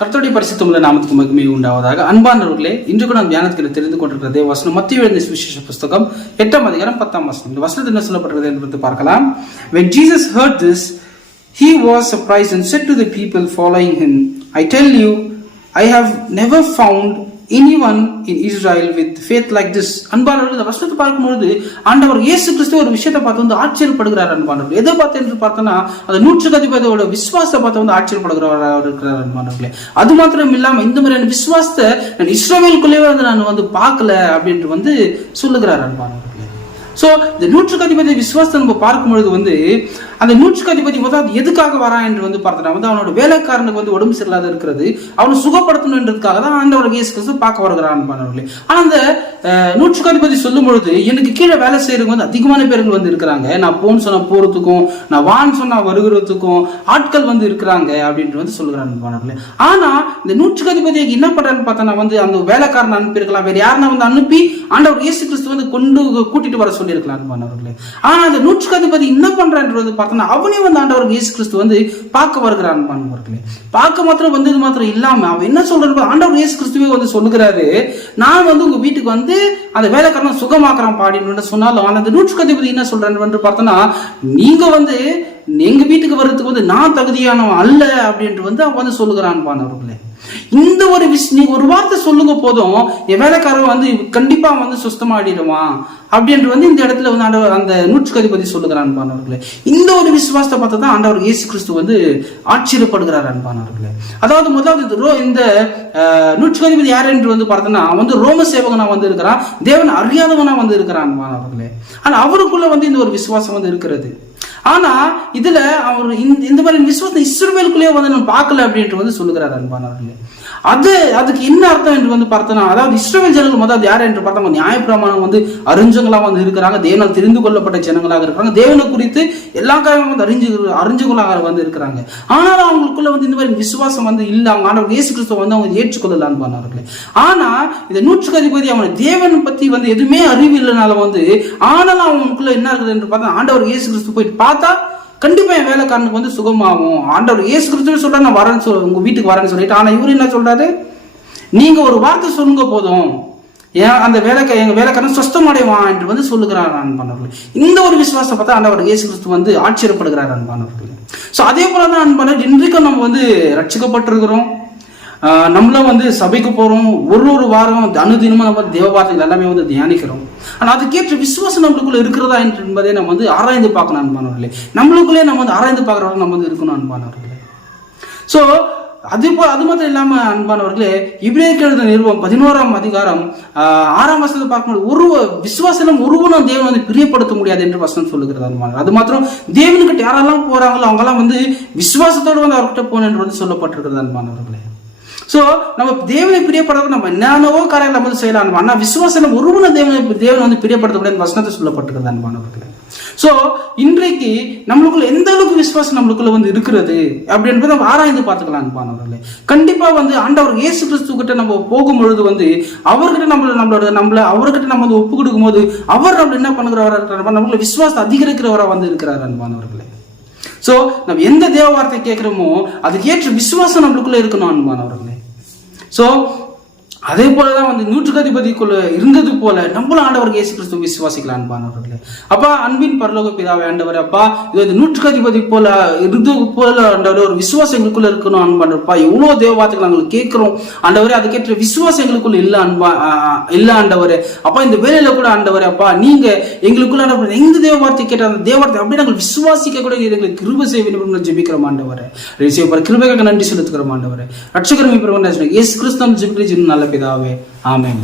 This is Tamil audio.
கர்த்தருடைய பரிசுத்தமுள்ள நாமத்துக்கு மகிமை உண்டாவதாக. அன்பானவர்களே, இன்று கூட நாம் தியானத்தில் தெரிந்து கொண்டிருக்கிற தேவ வசனம் மத்தேயு எழுதின சுவிசேஷ புஸ்தகம் 8ஆம் அதிகாரம் 10ஆம் வசனம். இந்த வசனத்தில் என்ன சொல்லப்பட்டது என்று பார்க்கலாம். When Jesus heard this, he was surprised and said to the people following him, I tell you, I have never found anyone in Israel with faith like this. அன்பானவர்கள், இந்த வசனத்தை பார்க்கும்பொழுது ஆண்டவர் இயேசு கிறிஸ்து ஒரு விஷயத்தை பார்த்து வந்து ஆச்சரியப்படுகிறார். அன்பானவர்கள், எதை பார்த்து என்று பார்த்தோன்னா அந்த 100% விசுவாசத்தை பார்த்து வந்து ஆச்சரியப்படுகிறவராக இருக்கிறார். அன்பானவர்களே, அது மாத்திரம் இல்லாம இந்த மாதிரியான விசுவாசத்தை நான் இஸ்ரவேலுக்குள்ளேயே வந்து நான் வந்து பார்க்கல அப்படின்ட்டு வந்து சொல்லுகிறார். அன்பானவர்களே, சோ இந்த 100% விசுவாசத்தை நம்ம பார்க்கும் பொழுது வந்து அந்த 100% வந்து அது எதுக்காக வரான் என்று வந்து பார்த்தா வந்து அவனோட வேலைக்காரனுக்கு வந்து உடம்பு சரியில்லாத இருக்கிறது, அவனை சுகப்படுத்தணுன்றதுக்காக தான் ஆண்டவர் இயேசு கிறிஸ்து பார்க்க வருகிறான். ஆனா அந்த 100% சொல்லும் பொழுது எனக்கு கீழே வேலை செய்யறவங்க வந்து அதிகமான பேர்கள் வந்து இருக்கிறாங்க. நான் போன்னு சொன்னா போறதுக்கும், நான் வான்னு சொன்னா வருகிறதுக்கும் ஆட்கள் வந்து இருக்கிறாங்க அப்படின்ட்டு வந்து சொல்லுகிறான். ஆனா இந்த 100% என்ன பண்றான்னு பார்த்தா வந்து அந்த வேலைக்காரன் அனுப்பியிருக்கலாம், வேற யாருன்னா வந்து அனுப்பி ஆண்டவர் இயேசு கிறிஸ்து வந்து கூட்டிட்டு வர சொல்லியிருக்கலாம். ஆனா அந்த 100% என்ன பண்றான்றது அவனே வந்து ஆண்டவர் இயேசு கிறிஸ்து வந்து பார்க்க வருகிறான். பார்க்க மாத்திரம் வந்தது மாத்திரம் இல்லாம அவன் என்ன சொல்றாரு, ஆண்டவர் இயேசு கிறிஸ்துவே வந்து சொல்லுகிறாரு, நான் வந்து உங்க வீட்டுக்கு வந்து அந்த வேலைக்காரன் சுகமாக்குறான் பாடின்னு சொன்னாலும் அந்த 100% என்ன சொல்றான்னு பார்த்தோன்னா, நீங்க வந்து எங்க வீட்டுக்கு வர்றதுக்கு வந்து நான் தகுதியானவன் அல்ல அப்படின்ட்டு வந்து அவன் வந்து சொல்லுகிறான். பானவர்களே, இந்த ஒரு நீங்க ஒரு வார்த்தை சொல்லுங்க போதும், என் வேலைக்காரன் வந்து கண்டிப்பா வந்து சுத்தமாடிடுவான் அப்படின்ட்டு வந்து இந்த இடத்துல வந்து ஆண்டவர் அந்த 100% சொல்லுகிறான். அன்பானவர்களே, இந்த ஒரு விசுவாசத்தை பார்த்து தான் ஆண்டவர் இயேசு கிறிஸ்து வந்து ஆச்சரியப்படுகிறார். அன்பானவர்களே, அதாவது முதலாவது இந்த 100% யார் என்று வந்து பார்த்தோன்னா வந்து ரோம சேவகனா வந்து இருக்கிறான், தேவன் அறியாதவனா வந்து இருக்கிறான். அன்பானவர்களே, ஆனா அவருக்குள்ள வந்து இந்த ஒரு விசுவாசம் வந்து இருக்கிறது. ஆனா இதுல அவர் இந்த மாதிரி விசுவாசம் இஸ்ரவேலுக்குள்ளேயே வந்து நம்ம பார்க்கல அப்படின்ட்டு வந்து சொல்லுகிறார். அன்பானவர்களே, அதுக்கு என்ன அர்த்தம் என்று வந்து பார்த்தோம்னா, அதாவது இஸ்ரவேல் ஜனங்கள் முதல் யார் என்று பார்த்தா நியாயப்பிரமாணம் வந்து அறிஞ்சவங்களா வந்து இருக்கிறாங்க, தேவனால் தெரிந்து கொள்ளப்பட்ட ஜனங்களாக இருக்கிறாங்க, தேவனை குறித்து எல்லா காரியமும் வந்து அறிஞ்சவங்களாக வந்து இருக்கிறாங்க. ஆனாலும் அவங்களுக்குள்ள வந்து இந்த மாதிரி விசுவாசம் வந்து இல்ல, அவங்க ஆண்டவர் இயேசு கிறிஸ்துவை வந்து அவங்க ஏற்றுக்கொள்ளல. அன்பானவர்களே, ஆனா இந்த 100% அவனை தேவனை பத்தி வந்து எதுவுமே அறிவு இல்லைனால வந்து ஆனாலும் அவனுக்குள்ள என்ன இருக்குது என்று பார்த்தா ஆண்டவர் இயேசு கிறிஸ்து போயிட்டு பார்த்தா கண்டிப்பா என் வேலைக்காரனுக்கு வந்து சுகமாகும். ஆண்டவர் இயேசு கிறிஸ்துவே சொல்ற, நான் வரேன்னு உங்க வீட்டுக்கு வரேன்னு சொல்லிட்டு, ஆனா இவரு என்ன சொல்றாரு, நீங்க ஒரு வார்த்தை சொல்லுங்க போதும், ஏன் அந்த எங்க வேலைக்காரன் சுஸ்தமடைவான் என்று வந்து சொல்லுகிறார். அன்பானவர்களே, இந்த ஒரு விசுவாசத்தை பார்த்தா ஆண்டவர் இயேசு கிறிஸ்து வந்து ஆச்சரியப்படுகிறார். அன்பானவர்களே, சோ அதே போலதான் அன்பான இன்றைக்கும் நம்ம வந்து ரட்சிக்கப்பட்டிருக்கிறோம், நம்மளும் வந்து சபைக்கு போறோம், ஒரு வாரம் அனுதினமும் நம்ம தேவ வார்த்தைகள் எல்லாமே வந்து தியானிக்கிறோம். ஆனா அதுக்கேற்ற விசுவாசம் நம்மளுக்குள்ள இருக்கிறதா என்பதை நம்ம வந்து ஆராய்ந்து பார்க்கணும். அன்பானவர்களே, நம்மளுக்குள்ளே நம்ம வந்து ஆராய்ந்து பார்க்கறவங்க நம்ம வந்து இருக்கணும். அன்பானவர்களே, சோ அது மாத்திரம் இல்லாம அன்பானவர்களே, இப்ரேயருக்கு எழுதின நிருபம் 11ஆம் அதிகாரம் 6ஆம் வசனத்தை பார்க்கும்போது ஒரு விசுவாசம் ஒருவனும் தேவன் வந்து பிரியப்படுத்த முடியாது என்று வசனம் சொல்லுகிறது. அன்பானவர்களே, அது மாத்திரம் தேவனுக்கிட்ட யாரெல்லாம் போறாங்களோ அவங்கெல்லாம் வந்து விசுவாசத்தோடு வந்து அவர்கிட்ட போன என்று வந்து சொல்லப்பட்டிருக்கிறது. அன்பானவர்களே, சோ நம்ம தேவனை பிரியப்படுறது நம்ம என்னவோ காரியங்கள் நம்ம வந்து செய்யலாம். ஆனா விசுவாசம் ஒருவனும் தேவனை வந்து பிரியப்படுத்தக்கூடிய வசனத்தை சொல்லப்பட்டிருக்கிறது. அன்பானவர்களே, சோ இன்றைக்கு நம்மளுக்குள்ள எந்த அளவுக்கு விசுவாசம் நம்மளுக்குள்ள வந்து இருக்கிறது அப்படின்றத நம்ம ஆராய்ந்து பார்த்துக்கலாம். அன்பானவர்களே, கண்டிப்பா வந்து ஆண்டவர் இயேசு கிறிஸ்து கிட்ட நம்ம போகும் பொழுது வந்து அவர்கிட்ட அவர்கிட்ட நம்ம வந்து ஒப்பு கொடுக்கும் போது அவர் நம்ம என்ன பண்ணுகிறவரா, நம்மளுக்கு விசுவாசம் அதிகரிக்கிறவரா வந்து இருக்கிறார். அன்பானவர்களே, சோ நம்ம எந்த தேவ வார்த்தை கேட்கிறோமோ அதுக்கு ஏற்ற விசுவாசம் நம்மளுக்குள்ள இருக்கணும். அன்பானவர்களே, சோ அதே போலதான் வந்து 100%க்குள்ள இருந்தது போல நம்மளும் ஆண்டவர் இயேசு கிறிஸ்துவை விசுவாசிக்கலாம். அன்பானவர்களே, அப்பா அன்பின் பரலோக பிதாவே ஆண்டவர், அப்பா இது 100% போல இருந்தது போல ஆண்டவர் ஒரு விசுவாசம் எங்களுக்குள்ள இருக்கணும். அன்பானப்பா, எவ்வளவு தேவ வார்த்தைகள் நாங்கள் கேட்கிறோம் ஆண்டவரே, அதுக்கேற்ற விசுவாசம் எங்களுக்குள்ள இல்ல ஆண்டவரே. அப்பா இந்த வேலையில கூட ஆண்டவரே, அப்பா நீங்க எங்களுக்குள்ள எந்த தேவ வார்த்தை கேட்ட அந்த தேவ வார்த்தை அப்படி நாங்கள் விசுவாசிக்க கூட எங்களுக்கு கிருபை செய்ய வேண்டும் ஜெபிக்கிறோம். ஆண்டவரே, கிருபைக்காக நன்றி செலுத்துக்கிறோம். ஆண்டவரே, ரட்சகரும் இயேசு கிறிஸ்து ஜெபிக்கிறேன் நல்ல பிதாவே, ஆமென்.